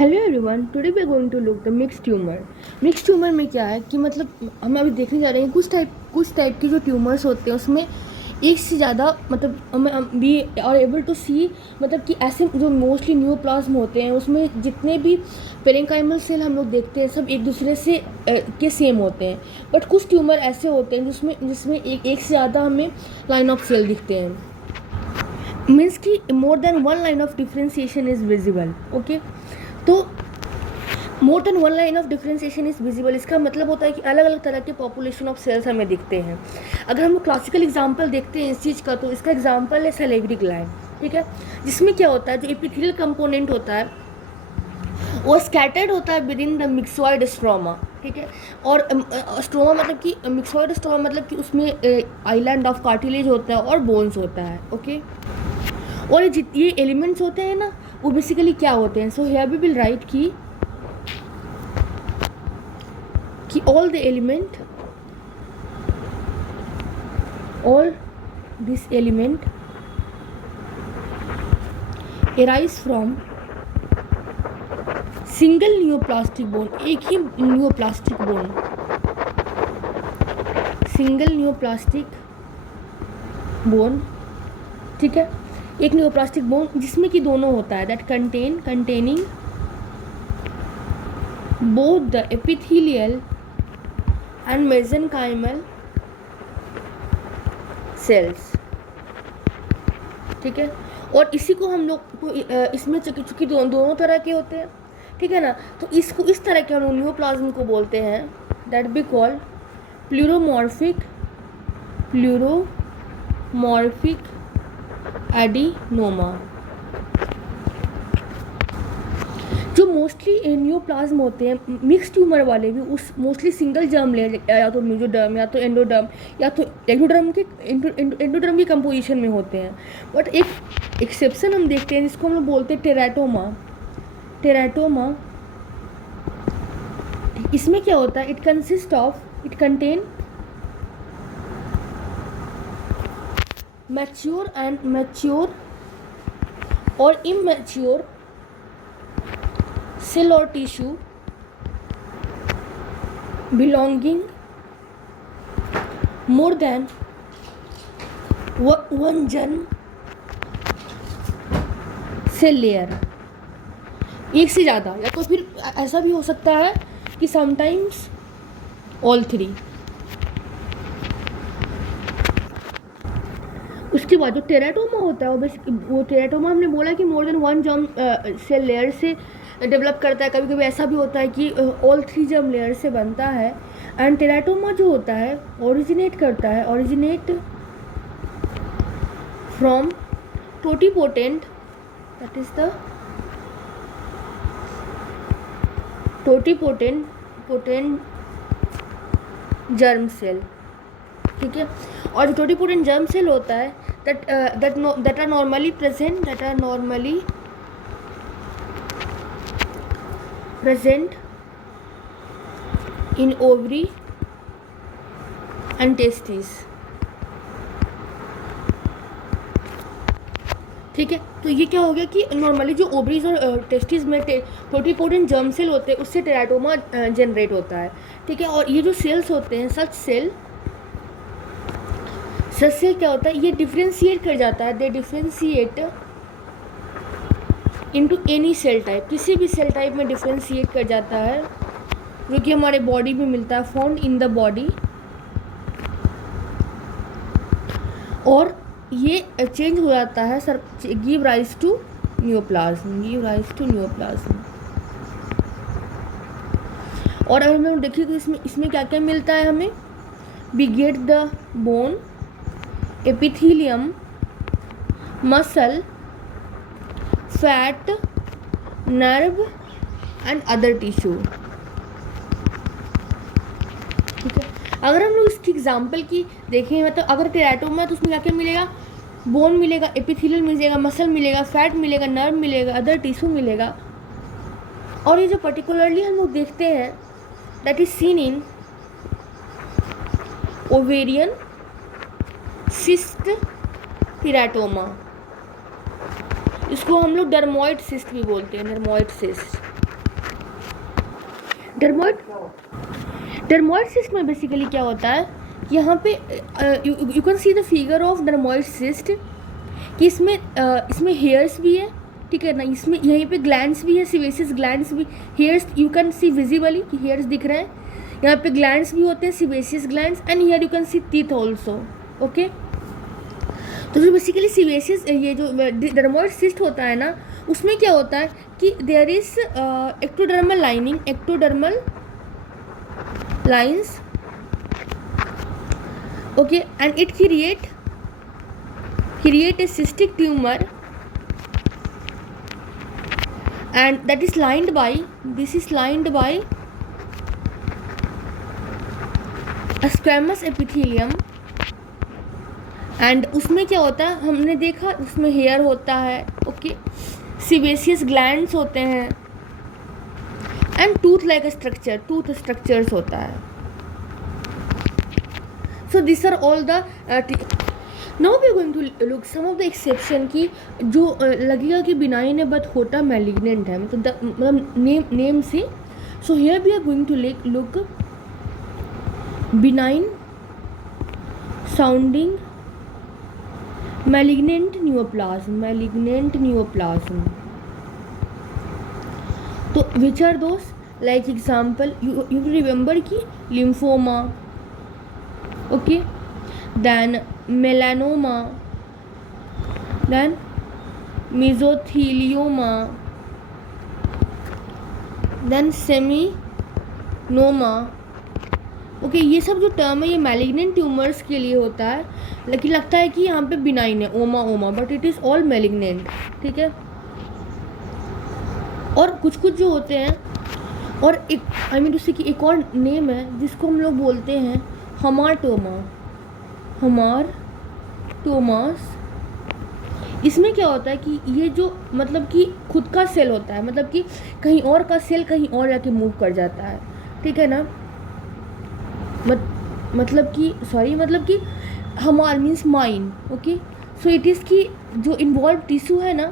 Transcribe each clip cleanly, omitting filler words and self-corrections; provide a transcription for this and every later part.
Hello everyone, today we are going to look the mix tumour. Mix tumour में क्या है कि मतलब हम अभी देखने जा रहे हैं कुछ टाइप के जो ट्यूमर्स होते हैं उसमें एक से ज़्यादा मतलब वी आर एबल टू सी मतलब कि ऐसे जो मोस्टली न्यूप्लाज्म होते हैं उसमें जितने भी पेरेंकाइमल सेल हम लोग देखते हैं सब एक दूसरे से के सेम होते हैं। बट कुछ ट्यूमर ऐसे होते हैं जिसमें एक से ज़्यादा हमें लाइन ऑफ सेल दिखते हैं। मीन्स कि more than one line of differentiation is visible. Okay, तो more than one line of differentiation is visible इसका मतलब होता है कि अलग अलग तरह के पॉपुलेशन ऑफ सेल्स हमें दिखते हैं। अगर हम क्लासिकल एग्जांपल देखते हैं इस चीज़ का तो इसका एग्जांपल है सैलिवरी ग्लैंड। ठीक है, जिसमें क्या होता है जो एपिथेलियल कंपोनेंट होता है वो स्कैटर्ड होता है विद इन द मिक्सॉइड स्ट्रोमा। ठीक है, और स्ट्रोमा मतलब कि मिक्सॉइड स्ट्रोमा मतलब कि उसमें आइलैंड ऑफ कार्टिलेज होता है और बोन्स होता है। ओके, और ये एलिमेंट्स होते हैं ना वो बेसिकली क्या होते हैं। So here we will write कि all this element arise from single neoplastic bone, एक ही neoplastic bone, single neoplastic bone. ठीक है, एक न्यूप्लास्टिक बोन जिसमें कि दोनों होता है that containing both the epithelial and mesenchymal cells. ठीक है, और इसी को हम लोग को इसमें चूँकि दोनों तरह के होते हैं, ठीक है ना, तो इसको इस तरह के हम लोग न्यूप्लाज्म को बोलते हैं दैट बी कॉल प्लूरोमॉर्फिक एडिनोमा। जो मोस्टली न्यूप्लाज्म होते हैं मिक्स ट्यूमर वाले भी उस मोस्टली सिंगल जर्म लेयर या तो मेसोडर्म या तो एंडोडर्म या तो एंडोडर्म की कंपोजिशन में होते हैं। बट एक एक्सेप्शन हम देखते हैं जिसको हम लोग बोलते हैं टेराटोमा। इसमें क्या होता है, इट कंटेन मैच्योर और इमैच्योर सेल और tissue belonging more than one germ cell layer, एक से ज़्यादा, या तो फिर ऐसा भी हो सकता है कि समटाइम्स ऑल थ्री। उसके बाद जो टेराटोमा होता है वो टेराटोमा हमने बोला कि more than one germ cell layer से डेवलप करता है। कभी कभी ऐसा भी होता है कि ऑल थ्री जर्म लेयर से बनता है। एंड टेराटोमा जो होता है originate from totipotent, that is the totipotent germ cell. ठीक है, और जो टोटीपोटेंट जर्म सेल होता है that are normally present in ovary and testes। ठीक है, तो ये क्या हो गया कि नॉर्मली जो ओवरीज और टेस्टिस में टोटीपोटेंट जर्म सेल होते हैं उससे टेराटोमा जनरेट होता है। ठीक है, और ये जो सेल्स होते हैं सच सेल क्या होता है, ये डिफ्रेंशिएट कर जाता है, they differentiate into any cell type, किसी भी सेल टाइप में डिफ्रेंशिएट कर जाता है जो कि हमारे बॉडी में मिलता है, फाउंड इन द बॉडी। और ये चेंज हो जाता है गिव राइज टू न्यूप्लाज्म। और अगर हम लोग देखिए तो इसमें क्या क्या मिलता है हमें, we get the bone, epithelium, muscle, fat, nerve and other tissue. ठीक है, अगर हम लोग इसकी एग्जांपल की देखें मतलब अगर टेराटोमा तो उसमें क्या क्या मिलेगा, बोन मिलेगा, एपिथेलियल मिलेगा, मसल मिलेगा, फैट मिलेगा, नर्व मिलेगा, अदर टिश्यू मिलेगा। और ये जो पर्टिकुलरली हम लोग देखते हैं that is seen in ovarian cyst teratoma, इसको हम लोग डर्मोइड सिस्ट भी बोलते हैं, dermoid cyst. Dermoid dermoid cyst में बेसिकली क्या होता है, यहाँ पे you can see the figure of dermoid cyst कि इसमें हेयर्स भी है, ठीक है ना, इसमें यहीं पे ग्लैंड्स भी है, सिवेसियस ग्लैंड्स भी, hairs you can see visibly कि हेयर्स दिख रहे हैं, यहाँ पे ग्लैंड्स भी होते हैं, सिवेसियस glands, and here you can see teeth also. Okay, तो जो बेसिकली सिवेसियस ये जो डर्मोइड सिस्ट होता है ना, उसमें क्या होता है कि there is ectodermal lining, ectodermal lines, okay, and it create a cystic tumor, and that is lined by, this is lined by a squamous epithelium, and उसमें क्या होता है, हमने देखा उसमें हेयर होता है, ओके, सिवेसियस ग्लैंड्स होते हैं, and tooth like structure, tooth structures होता है। So this are all the now we are going to look some of the exception की जो लगेगा कि बिनाइन है बट होता मैलिग्नेंट है, मतलब नेम से। So here we are going to look benign sounding malignant neoplasm. तो which are those? Like example, you remember कि lymphoma, okay, then melanoma, then mesothelioma, then seminoma. Okay ये सब जो टर्म है ये मैलिग्नेंट ट्यूमर्स के लिए होता है, लेकिन लगता है कि यहाँ पे बिनाइन है, ओमा, but it is all malignant, ठीक है। और कुछ जो होते हैं, और एक आई मीन उससे कि एक और नेम है जिसको हम लोग बोलते हैं हमारटोमास। इसमें क्या होता है कि ये जो मतलब कि खुद का सेल होता है, मतलब कि कहीं और का सेल कहीं और जाके मूव कर जाता है, ठीक है ना, मतलब कि हमार means mind, okay. So it is कि जो इन्वॉल्व टिश्यू है ना,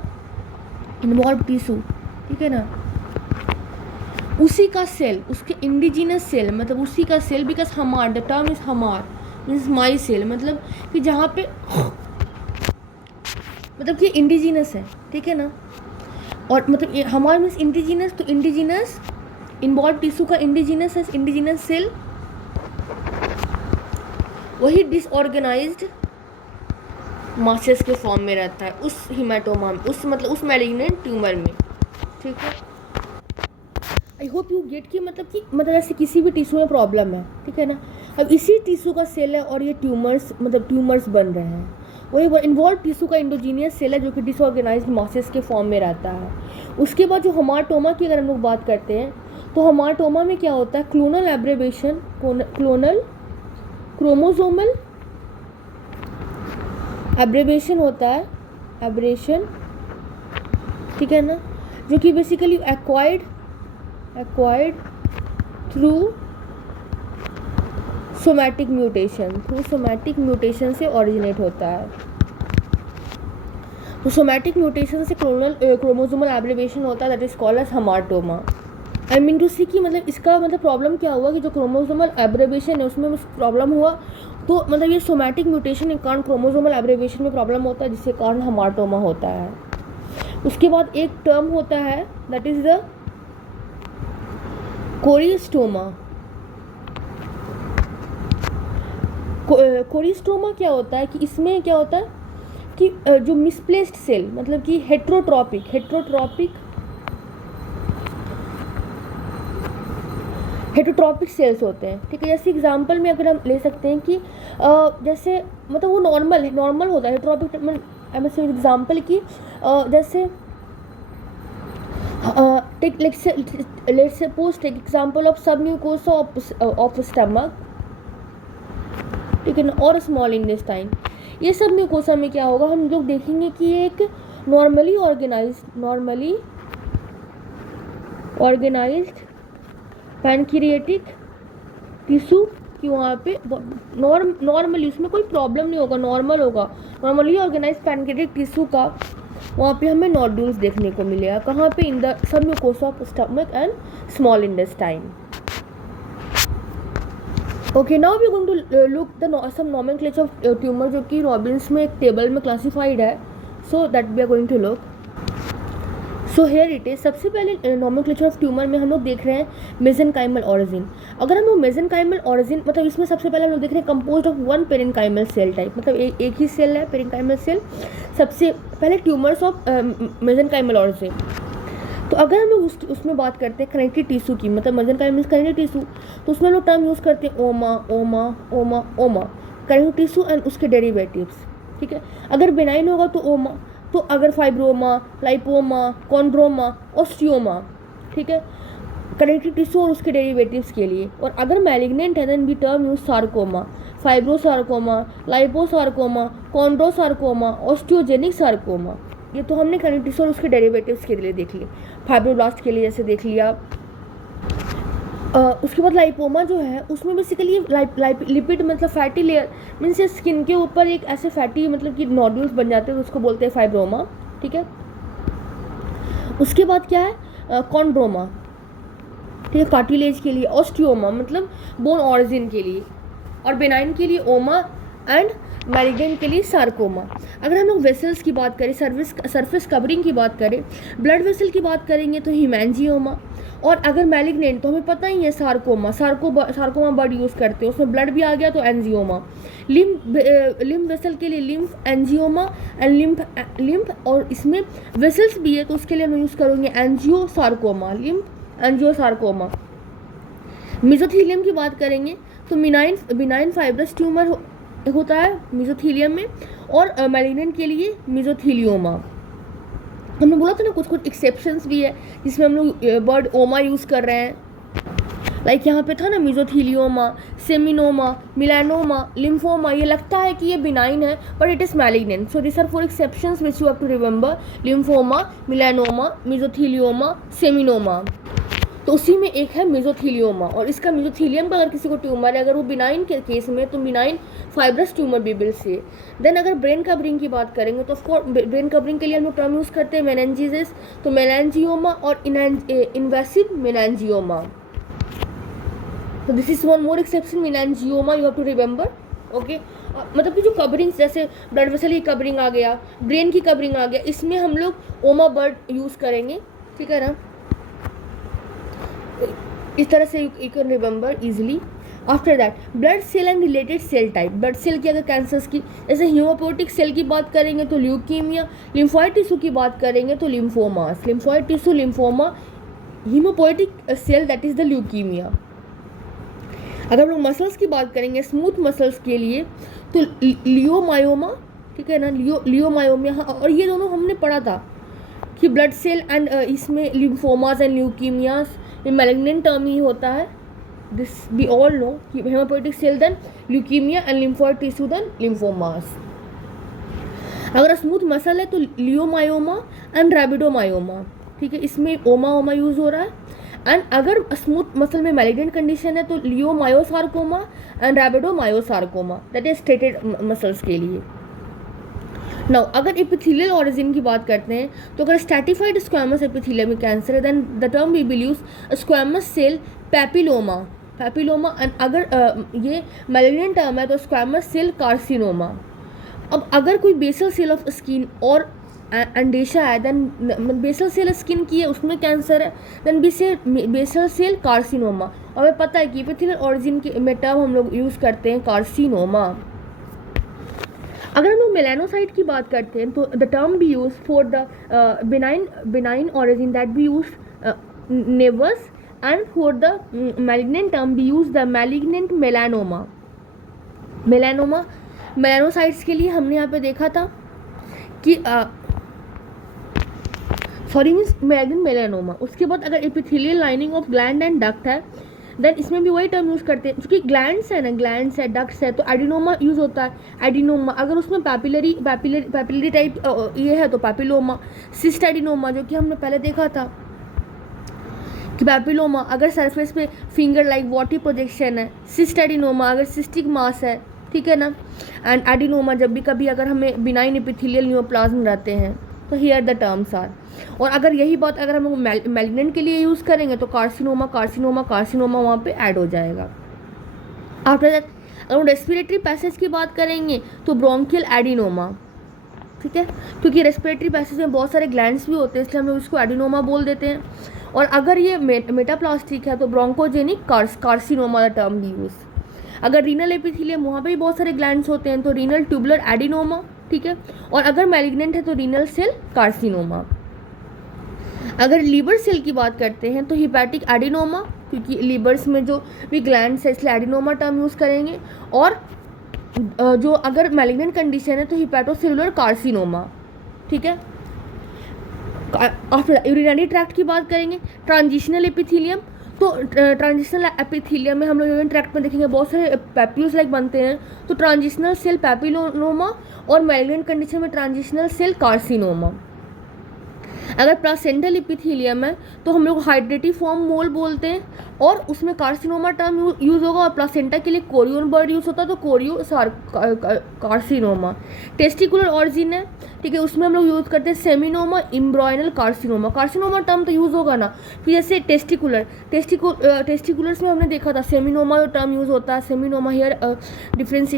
ठीक है ना, उसी का सेल, उसके इंडिजिनस सेल, मतलब उसी का सेल, बिकॉज हमार द टर्म इज हमार मीन्स माई सेल, मतलब कि जहाँ पे मतलब कि इंडिजिनस है, ठीक है ना, और मतलब हमार मीन्स इंडिजिनस, तो इंडिजिनस इन्वॉल्व टिश्यू का इंडिजिनस है, इंडिजिनस सेल वही डिसऑर्गेनाइज्ड मासेस के फॉर्म में रहता है उस हीमाटोमा में, उस मैलिग्नेंट ट्यूमर में, ठीक है। आई होप यू गेट कि मतलब ऐसे किसी भी टिश्यू में प्रॉब्लम है, ठीक है ना, अब इसी टिश्यू का सेल है और ये ट्यूमर्स बन रहे हैं, वही इन्वॉल्व टिश्यू का इंडोजीनियस सेल है जो कि डिसऑर्गेनाइज्ड मासेस के फॉर्म में रहता है। उसके बाद जो हमाटोमा की अगर हम लोग बात करते हैं तो हमाटोमा में क्या होता है, clonal aberration, clonal chromosomal aberration होता है, एब्रेशन, ठीक है ना, जो कि basically acquired through somatic mutation से ओरिजिनेट होता है। तो सोमैटिक म्यूटेशन से क्रोमोसोमल एब्रेवेशन होता है, that is called as hamartoma. I mean to see कि मतलब इसका मतलब प्रॉब्लम क्या हुआ कि जो क्रोमोसोमल एब्रेवेशन है उसमें प्रॉब्लम हुआ, तो मतलब ये सोमैटिक म्यूटेशन के कारण क्रोमोसोमल एब्रेवेशन में प्रॉब्लम होता है, जिसके कारण हमाटोमा होता है। उसके बाद एक टर्म होता है दैट इज द कोरिस्टोमा। कोरिस्टोमा क्या होता है कि इसमें क्या होता है कि जो मिसप्लेस्ड सेल, मतलब कि हेटरोट्रॉपिक सेल्स होते हैं, ठीक है। जैसे एग्जांपल में अगर हम ले सकते हैं कि जैसे मतलब वो नॉर्मल होता है हेटरोट्रॉपिक, एग्जांपल की जैसे let's suppose take example of submucosa of stomach, ठीक है ना, और स्मॉल इंटेस्टाइन। ये सब म्यूकोसा में क्या होगा, हम लोग देखेंगे कि एक नॉर्मली ऑर्गेनाइज्ड पैनक्रिएटिक टिश्यू कि वहाँ पे नॉर्मली उसमें कोई प्रॉब्लम नहीं होगा, नॉर्मली ऑर्गेनाइज पैनक्रिएटिक टिश्यू का वहाँ पे हमें नोडुल्स देखने को मिलेगा। कहाँ पे, in the submucosa of stomach and small intestine. Okay, now we going to look the some nomenclature of tumour जो कि रॉबिन्स में एक टेबल में क्लासिफाइड है, so that we are going to look. So here it is. सबसे पहले nomenclature of tumour में हम लोग देख रहे हैं मेसेनकाइमल ऑरिजिन। अगर हम लोग मेसेनकाइमल ऑरिजिन मतलब इसमें सबसे पहले हम लोग देख रहे हैं composed of one parenchymal cell type, मतलब एक ही सेल है पेरेन्काइमल सेल। सबसे पहले ट्यूमर्स ऑफ मेसेनकाइमल ऑरिजिन। तो अगर हम लोग उसमें बात करते हैं कनेक्टिव टिश्यू की, मतलब मेसेनकाइमल कनेक्टिव टिश्यू, तो उसमें हम लोग टर्म यूज़ करते हैं ओमा ओमा ओमा ओमा, कनेक्टिव टिश्यू एंड उसके डेरिवेटिव्स। ठीक है, अगर बेनाइन होगा तो ओमा, तो अगर फाइब्रोमा, लाइपोमा, कॉन्ड्रोमा, ऑस्टियोमा, ठीक है, कनेक्टिव टिश्यू और उसके डेरिवेटिव्स के लिए। और अगर मैलिग्नेंट है then we term use sarcoma, fibrosarcoma, liposarcoma, chondrosarcoma, osteogenic sarcoma. ये तो हमने कनेक्टिव टिश्यू और उसके डेरिवेटिव्स के लिए देख लिए। फाइब्रोब्लास्ट के लिए जैसे देख लिया। उसके बाद लाइपोमा जो है उसमें बेसिकली लिपिड मतलब फैटी लेयर मीन्स स्किन के ऊपर एक ऐसे फैटी मतलब कि नोड्यूल्स बन जाते हैं, उसको बोलते हैं फाइब्रोमा। ठीक है, उसके बाद क्या है कॉन्ड्रोमा, ठीक है, कार्टिलेज के लिए। ऑस्टियोमा मतलब बोन ऑरिजिन के लिए, और बेनाइन के लिए ओमा एंड मैलिग्नेंट के लिए सार्कोमा। अगर हम लोग वेसल्स की बात करें, सरफेस कवरिंग की बात करें, ब्लड वेसल की बात करेंगे तो हिमैंजियोमा। और अगर मैलिग्नेंट तो हमें पता ही है सार्कोमा, सार्कोमा वर्ड यूज़ करते हैं, उसमें ब्लड भी आ गया तो एंजियोमा। लिम्फ वेसल के लिए लिम्फ एंजियोमा एंड लिम्फ और इसमें वेसल्स भी है तो उसके लिए हम यूज़ करेंगे एंजियोसार्कोमा, लिम्फ एंजियोसार्कोमा। मेसोथीलियम की बात करेंगे तो बिनाइन फाइब्रस ट्यूमर होता है मेसोथीलियम में, और मैलिग्नेंट के लिए मेसोथीलियोमा। हमने बोला था ना कुछ कुछ एक्सेप्शंस भी है जिसमें हम लोग वर्ड ओमा यूज़ कर रहे हैं, लाइक यहाँ पे था ना मेसोथीलियोमा, सेमिनोमा, मिलानोमा, लिम्फोमा। ये लगता है कि ये बिनाइन है but it is malignant. So this are 4 exceptions which you have to remember, lymphoma, melanoma, mesothelioma, seminoma. तो उसी में एक है मेसोथीलियोमा, और इसका मेसोथीलियम का अगर किसी को ट्यूमर है, अगर वो बिनाइन के केस में तो बिनाइन फाइब्रस ट्यूमर भी बिल से। देन अगर ब्रेन कवरिंग की बात करेंगे तो ऑफकोर्स ब्रेन कवरिंग के लिए हम लोग टर्म यूज़ करते हैं मेनिंजिस, तो मेनिंजियोमा और इन्वेसिव मेनिंजियोमा। तो this is one more exception, meningioma you have to remember. Okay, मतलब कि जो कवरिंग जैसे ब्लड वेसल की कवरिंग आ गया, ब्रेन की कवरिंग आ गया, इसमें हम लोग ओमा वर्ड यूज़ करेंगे। ठीक है ना, इस तरह से you can remember easily. After that blood cell and related cell type, blood cell की अगर कैंसर्स की जैसे हीमोपोएटिक सेल की बात करेंगे तो ल्यूकीमिया, लिम्फोइड टिश्यू की बात करेंगे तो lymphomas, lymphoid tissue lymphoma, haemopoietic cell that is the leukaemia. अगर हम लोग मसल्स की बात करेंगे स्मूथ मसल्स के लिए तो लियोमायोमा, ठीक है ना, लियोमायोमा। और ये दोनों हमने पढ़ा था कि ब्लड सेल एंड इसमें लिम्फोमास एंड ल्यूकीमियास, ये मैलिग्नेंट टर्म ही होता है। दिस वी ऑल नो कि haemopoietic cell then leukaemia and lymphoid tissue then lymphomas. अगर स्मूथ मसल है तो लियोमायोमा एंड रैबिडोमायोमा, ठीक है, इसमें ओमा यूज़ हो रहा है। एंड अगर स्मूथ मसल में मैलिग्नेंट कंडीशन है तो leiomyosarcoma and rhabdomyosarcoma, that is striated muscles के लिए। नाउ अगर एपिथेलियल ऑरिजिन की बात करते हैं तो अगर स्ट्रैटिफाइड स्क्वामस एपिथेलियम में कैंसर है then the term we will use squamous cell papilloma, and अगर ये मैलिग्नेंट टर्म है तो स्क्वामस सेल कार्सिनोमा। अब अगर कोई बेसल सेल ऑफ स्किन और अंडेशा है देन बेसल सेल स्किन की है उसमें कैंसर है देन बेसल सेल कार्सिनोमा। और हमें पता है कि एपिथेलियल ऑरिजिन के में टर्म हम लोग यूज़ करते हैं कार्सिनोमा। अगर हम लोग मेलानोसाइट की बात करते हैं तो the term B use for the benign origin that B use नेवर्स, and for the malignant term B use the malignant melanoma. Melanocytes के लिए हमने यहाँ पे देखा था कि मीन्स मैलिग्नेंट मेलानोमा। उसके बाद अगर epithelial lining of gland and duct है देन इसमें भी वही टर्म यूज़ करते हैं, क्योंकि ग्लैंड्स है ना, ग्लैंड्स है, डक्ट्स है, तो एडिनोमा यूज़ होता है, एडिनोमा। अगर उसमें पैपिलरी टाइप ये है तो पैपिलोमा। सिस्ट एडिनोमा जो कि हमने पहले देखा था कि पैपिलोमा अगर सरफेस पे फिंगर लाइक वॉटी प्रोजेक्शन है, सिस्ट एडिनोमा अगर सिस्टिक मास है, ठीक है ना, एंड एडिनोमा जब भी कभी अगर हमें बिनाइन एपिथेलियल न्यूप्लाज्म रहते हैं तो हियर द टर्म्स आर। और अगर यही बात अगर हम मैलिग्नेंट के लिए यूज़ करेंगे तो कार्सिनोमा वहाँ पे ऐड हो जाएगा। आफ्टर दैट अगर हम रेस्पिरेटरी पैसेज की बात करेंगे तो ब्रोंकियल एडिनोमा, ठीक है, क्योंकि रेस्पिरेटरी पैसेज में बहुत सारे ग्लैंड्स भी होते हैं इसलिए हम लोग इसको एडिनोमा बोल देते हैं। और अगर ये मेटाप्लास्टिक है तो bronchogenic carcinoma the term we use. अगर रीनल एपिथेलियम वहाँ पे भी बहुत सारे ग्लैंड्स होते हैं तो रीनल ट्यूबुलर एडिनोमा, ठीक है। और अगर मैलिग्नेंट है तो रीनल सेल कार्सिनोमा। अगर लीवर सेल की बात करते हैं तो हिपैटिक एडिनोमा, क्योंकि लीवर्स में जो भी ग्लैंड्स है इसलिए एडिनोमा टर्म यूज़ करेंगे। और जो अगर मैलिग्नेंट कंडीशन है तो हिपैटोसेलुलर कार्सिनोमा, ठीक है। आफ्टर यूरिनरी ट्रैक्ट की बात करेंगे, ट्रांजिशनल एपिथेलियम, तो ट्रांजिशनल एपिथेलियम में हम लोग यूरिन ट्रैक्ट में देखेंगे बहुत सारे पैप्यूल्स लाइक बनते हैं, तो ट्रांजिशनल सेल पैपिलोमा और मैलिग्नेंट कंडीशन में ट्रांजिशनल सेल कार्सिनोमा। अगर प्लासेंटल एपिथेलियम है तो हम लोग हाइड्रेटिव फॉर्म मोल बोलते हैं और उसमें कार्सिनोमा टर्म यूज़ होगा। और प्लासेंटा के लिए कोरियोन बर्ड यूज़ होता है तो कोरियो कार्सिनोमा। टेस्टिकुलर ऑरिजिन है, ठीक है, उसमें हम लोग यूज़ करते हैं सेमिनोमा इम्ब्रॉयनल कार्सिनोमा। कार्सिनोमा टर्म तो यूज़ होगा ना। फिर जैसे टेस्टिकुलर्स में हमने देखा था सेमिनोमा टर्म यूज़ होता है। सेमिनोमा हेयर डिफरेंस,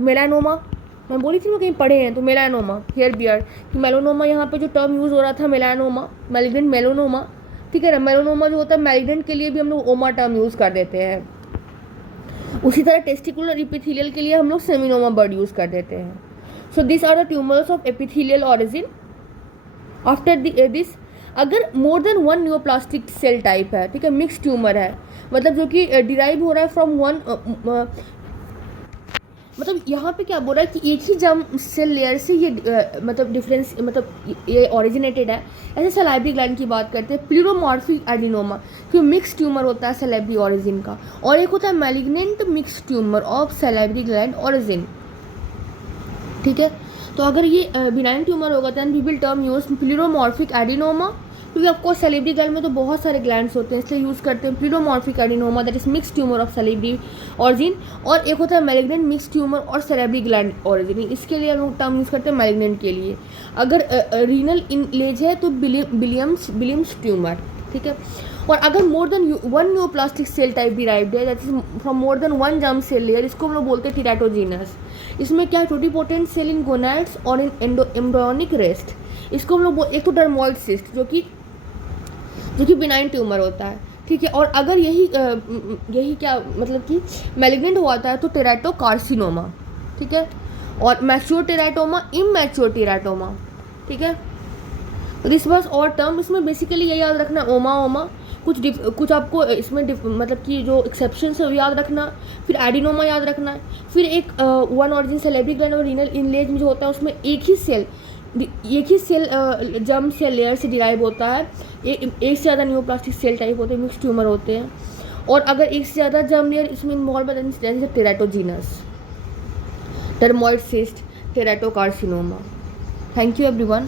मेलानोमा मैं बोली थी, मैं कहीं पढ़े हैं तो मेलानोमा हेयर बियर्ड कि मेलानोमा यहाँ पे जो टर्म यूज़ हो रहा था मेलानोमा, मैलिग्नेंट मेलानोमा, ठीक है ना। मेलानोमा जो होता है मैलिग्नेंट के लिए भी हम लोग ओमा टर्म यूज़ कर देते हैं। उसी तरह टेस्टिकुलर एपिथेलियल के लिए हम लोग सेमिनोमा बर्ड यूज़ कर देते हैं। So this are the tumours of epithelial origin. After this अगर more than one neoplastic cell type है, ठीक है, मिक्स ट्यूमर है, मतलब जो कि डिराइव हो रहा है फ्रॉम वन, मतलब यहाँ पे क्या बोल रहा है कि एक ही जर्म सेल लेयर से ये मतलब डिफरेंस, मतलब ये ओरिजिनेटेड है। ऐसे सलाइवरी ग्लैंड की बात करते हैं, प्लूरोमॉर्फिक एडिनोमा, क्योंकि मिक्स ट्यूमर होता है सलाइवरी ऑरिजिन का। और एक होता है malignant mix tumour of salivary gland origin, ठीक है। तो अगर ये बिनाइन ट्यूमर होगा then we will term use pleomorphic adenoma, क्योंकि आपको सैलिवरी ग्लैंड में तो बहुत सारे ग्लैंड्स होते हैं इसलिए यूज़ करते हैं pleomorphic adenoma, that is mix tumour of salivary origin. और एक होता है मैलिग्नेंट मिक्स ट्यूमर और सैलिवरी ग्लैंड ऑरिजिन, इसके लिए हम लोग टर्म यूज़ करते हैं मैलिग्नेंट के लिए। अगर रीनल इनलेज है तो बिलियम्स ट्यूमर, ठीक है। और अगर more than one neoplastic cell type derived है, that is from more than one germ cell layer, इसको हम लोग बोलते हैं टीरेटोजीनस। इसमें क्या टोटिपोटेंट सेल इन गोनैड्स और इन एम्ब्रियोनिक रेस्ट, इसको हम लोग एक तो डर्मोइड सिस्ट जो कि बिनाइन ट्यूमर होता है, ठीक है। और अगर यही क्या मतलब कि मैलिग्नेंट होता है तो टेराटोकार्सिनोमा, ठीक है। और मैच्योर टेराटोमा, इमैच्योर टेराटोमा, ठीक है। तो दिस वाज और टर्म। इसमें बेसिकली ये याद रखना ओमा कुछ आपको इसमें मतलब कि जो एक्सेप्शंस है वो याद रखना, फिर एडिनोमा याद रखना है, फिर एक वन ऑरिजिन सैलिवरी ग्लैंड और रीनल इनलेज में जो होता है उसमें एक ही सेल जर्म सेल लेयर से डिराइव होता है। एक से ज़्यादा न्यूप्लास्टिक सेल टाइप होते हैं, मिक्स ट्यूमर होते हैं। और अगर एक से ज़्यादा जर्म लेयर इसमें इन्वॉल्व है जैसे teratogenous, dermoid cyst, teratocarcinoma. Thank you everyone.